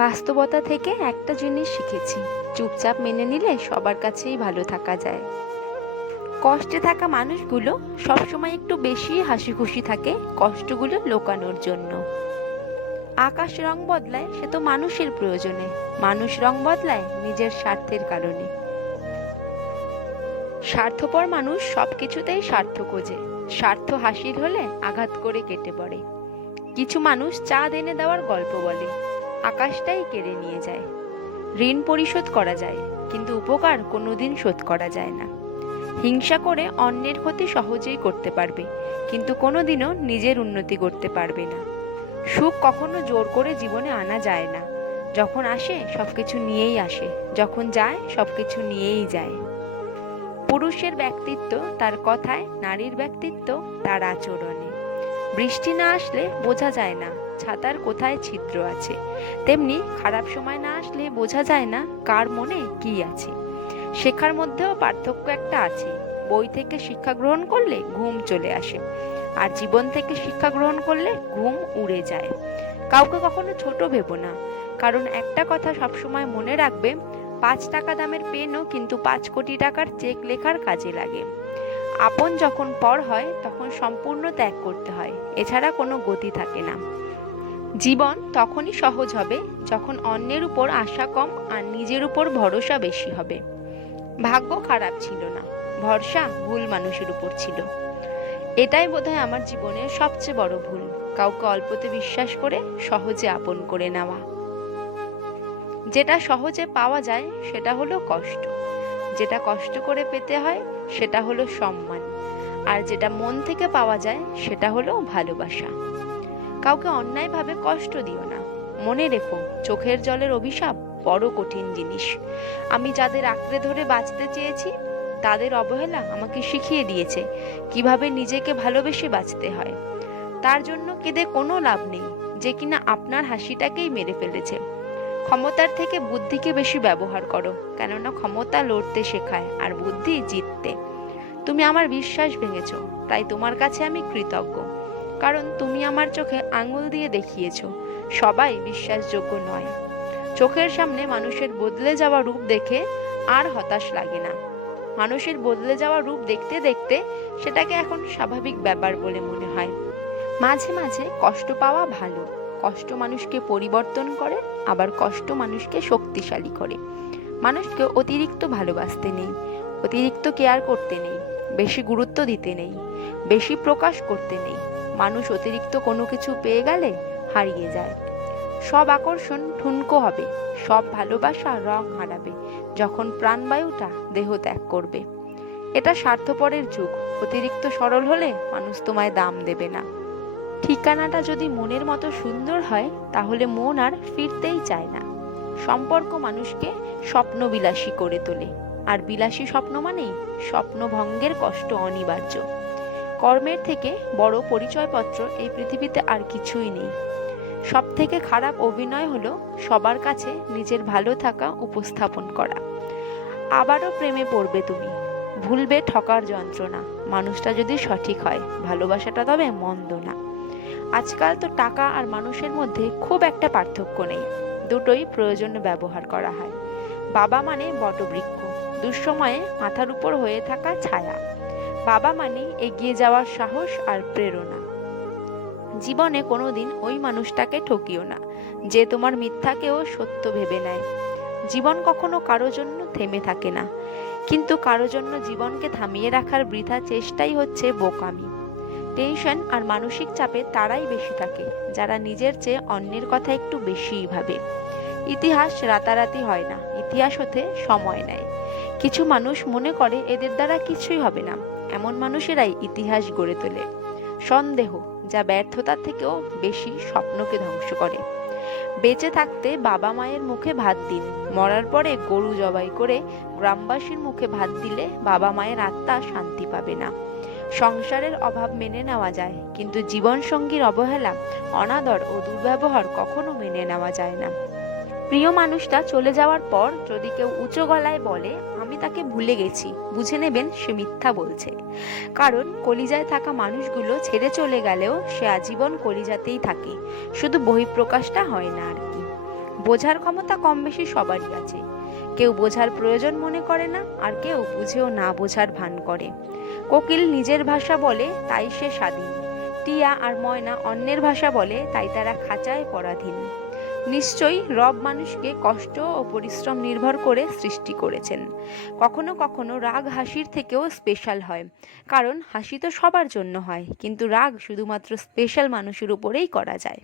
বাস্তবতা থেকে একটা জিনিস শিখেছি, চুপচাপ মেনে নিলে সবার কাছেই ভালো থাকা যায়। কষ্টে থাকা মানুষগুলো সবসময় একটু বেশি হাসি খুশি থাকে কষ্টগুলো লুকানোর জন্য। আকাশ রং বদলায় সে তো মানুষের প্রয়োজনে, মানুষ রং বদলায় নিজের স্বার্থের কারণে। স্বার্থপর মানুষ সবকিছুতেই স্বার্থ খোঁজে, স্বার্থ হাসিল হলে আঘাত করে কেটে পড়ে। কিছু মানুষ চাঁদ এনে দেওয়ার গল্প বলে, আকাশটাই কেড়ে নিয়ে যায়। ঋণ পরিশোধ করা যায়, কিন্তু উপকার কোনোদিন শোধ করা যায় না। হিংসা করে অন্যের ক্ষতি সহজেই করতে পারবে, কিন্তু কোনোদিনও নিজের উন্নতি করতে পারবে না। সুখ কখনো জোর করে জীবনে আনা যায় না, যখন আসে সবকিছু নিয়েই আসে, যখন যায় সবকিছু নিয়েই যায়। পুরুষের ব্যক্তিত্ব তার কথায়, নারীর ব্যক্তিত্ব তার আচরণে। বৃষ্টি না আসলে বোঝা যায় না ছাতার কোথায় ছিদ্র আছে, তেমনি খারাপ সময় না আসলে বোঝা যায় না কার মনে কি আছে। শেখার মধ্যেও পার্থক্য একটা আছে, বই থেকে শিক্ষা গ্রহণ করলে ঘুম চলে আসে, আর জীবন থেকে শিক্ষা গ্রহণ করলে ঘুম উড়ে যায়। কাউকে কখনো ছোট ভেবো না, কারণ একটা কথা সবসময় মনে রাখবে, 5 টাকা দামের পেনও কিন্তু 5 কোটি টাকার চেক লেখার কাজে লাগে। আপন যখন পর হয় তখন সম্পূর্ণ ত্যাগ করতে হয়, এছাড়া কোনো গতি থাকে না। জীবন তখনই সহজ হবে যখন অন্যের উপর আশা কম আর নিজের উপর ভরসা বেশি হবে। ভাগ্য খারাপ ছিল না, ভরসা ভুল মানুষের উপর ছিল। এটাই বোধহয় আমার জীবনের সবচেয়ে বড় ভুল, কাউকে অল্পতে বিশ্বাস করে সহজে আপন করে নেওয়া। যেটা সহজে পাওয়া যায় সেটা হলো কষ্ট, যেটা কষ্ট করে পেতে হয় সেটা হলো সম্মান, আর যেটা মন থেকে পাওয়া যায় সেটা হলো ভালোবাসা। কাউকে অন্যায়ভাবে কষ্ট দিও না, মনে রেখো চোখের জলের অভিশাপ বড় কঠিন জিনিস। আমি যাদের আঁকড়ে ধরে বাঁচতে চেয়েছি তাদের অবহেলা আমাকে শিখিয়ে দিয়েছে কিভাবে নিজেকে ভালোবেসে বাঁচতে হয়। তার জন্য কেঁদে কোনো লাভ নেই, যে কিনা আপনার হাসিটাকেই মেরে ফেলেছে। ক্ষমতার থেকে বুদ্ধিকে বেশি ব্যবহার করো, কেননা ক্ষমতা লড়তে শেখায় আর বুদ্ধি জিততে। তুমি আমার বিশ্বাস ভেঙেছো, তাই তোমার কাছে আমি কৃতজ্ঞ, কারণ তুমি আমার চোখে আঙুল দিয়ে দেখিয়েছো সবাই বিশ্বাসযোগ্য নয়। চোখের সামনে মানুষের বদলে যাওয়া রূপ দেখে আর হতাশ লাগে না। মানুষের বদলে যাওয়া রূপ দেখতে দেখতে সেটাকে এখন স্বাভাবিক ব্যাপার বলে মনে হয়। মাঝে মাঝে কষ্ট পাওয়া ভালো, কষ্ট মানুষকে পরিবর্তন করে, আবার কষ্ট মানুষকে শক্তিশালী করে। মানুষকে অতিরিক্ত ভালোবাসতে নেই, অতিরিক্ত কেয়ার করতে নেই, বেশি গুরুত্ব দিতে নেই, বেশি প্রকাশ করতে নেই। মানুষ অতিরিক্ত কোনো কিছু পেয়ে গেলে হারিয়ে যায়। সব আকর্ষণ ঠুনকো হবে, সব ভালোবাসা রং হারাবে যখন প্রাণবায়ুটা দেহ ত্যাগ করবে। এটা স্বার্থপরের যুগ, অতিরিক্ত সরল হলে মানুষ তোমায় দাম দেবে না। ঠিকানাটা যদি মনের মতো সুন্দর হয় তাহলে মন আর ফিরতেই চায় না। সম্পর্ক মানুষকে স্বপ্নবিলাসী করে তোলে, আর বিলাসী স্বপ্ন মানেই স্বপ্নভঙ্গের কষ্ট অনিবার্য। কর্মের থেকে বড় পরিচয়পত্র এই পৃথিবীতে আর কিছুই নেই। সব থেকে খারাপ অভিনয় হলো সবার কাছে নিজের ভালো থাকা উপস্থাপন করা। আবারও প্রেমে পড়বে তুমি, ভুলবে ঠকার যন্ত্রণা। মানুষটা যদি সঠিক হয়, ভালোবাসাটা তবে মন্দ না। আজকাল তো টাকা আর মানুষের মধ্যে খুব একটা পার্থক্য নেই, দুটোই প্রয়োজনে ব্যবহার করা হয়। বাবা মানে বটবৃক্ষ, দুঃসময়ে মাথার উপর হয়ে থাকা ছায়া। বাবা মানে এগিয়ে যাওয়ার সাহস আর প্রেরণা। জীবনে কোনোদিন ওই মানুষটাকে ঠকিও না যে তোমার মিথ্যাকেও সত্য ভেবে নেয়। জীবন কখনো কারো জন্য থেমে থাকে না, কিন্তু কারো জন্য জীবনকে থামিয়ে রাখার বৃথা চেষ্টাই হচ্ছে বোকামি। টেনশন আর মানসিক চাপে তারাই বেশি থাকে যারা নিজের চেয়ে অন্যের কথা একটু বেশিই ভাবে। ইতিহাস রাতারাতি হয় না, ইতিহাস হতে সময় নেয়। কিছু মানুষ মনে করে এদের দ্বারা কিছুই হবে না, এমন মানুষেরাই ইতিহাস গড়ে তোলে। সন্দেহ, যা ব্যর্থতার থেকেও বেশি স্বপ্নকে ধ্বংস করে। বেঁচে থাকতে বাবা মায়ের মুখে ভাত দিন, মরার পরে গরু জবাই করে গ্রামবাসীর মুখে ভাত দিলে বাবা মায়ের আত্মা শান্তি পাবে না। সংসারের অভাব মেনে নেওয়া যায়, কিন্তু জীবনসঙ্গীর অবহেলা, অনাদর ও দুর্ব্যবহার কখনো মেনে নেওয়া যায় না। প্রিয় মানুষটা চলে যাওয়ার পর যদি কেউ উঁচু গলায় বলে আমি তাকে ভুলে গেছি, বুঝে নেবেন সে মিথ্যা বলছে। কারণ কলিজায় থাকা মানুষগুলো ছেড়ে চলে গেলেও সে আজীবন কলিজাতেই থাকে, শুধু বহিঃপ্রকাশটা হয় না আর কি। বোঝার ক্ষমতা কম বেশি সবারই আছে। কেউ বোঝার প্রয়োজন মনে করে না, আর কেউ বুঝেও না বোঝার ভান করে। কোকিল নিজের ভাষা বলে, তাই সে স্বাধীন। টিয়া আর ময়না অন্যের ভাষা বলে, তাই তারা খাঁচায় পরাধীন। নিশ্চয়ই রব মানুষকে কষ্ট ও পরিশ্রম নির্ভর করে সৃষ্টি করেছেন। কখনো কখনো রাগ হাসির থেকেও স্পেশাল হয়, কারণ হাসি তো সবার জন্য হয়, কিন্তু রাগ শুধুমাত্র স্পেশাল মানুষের উপরেই করা যায়।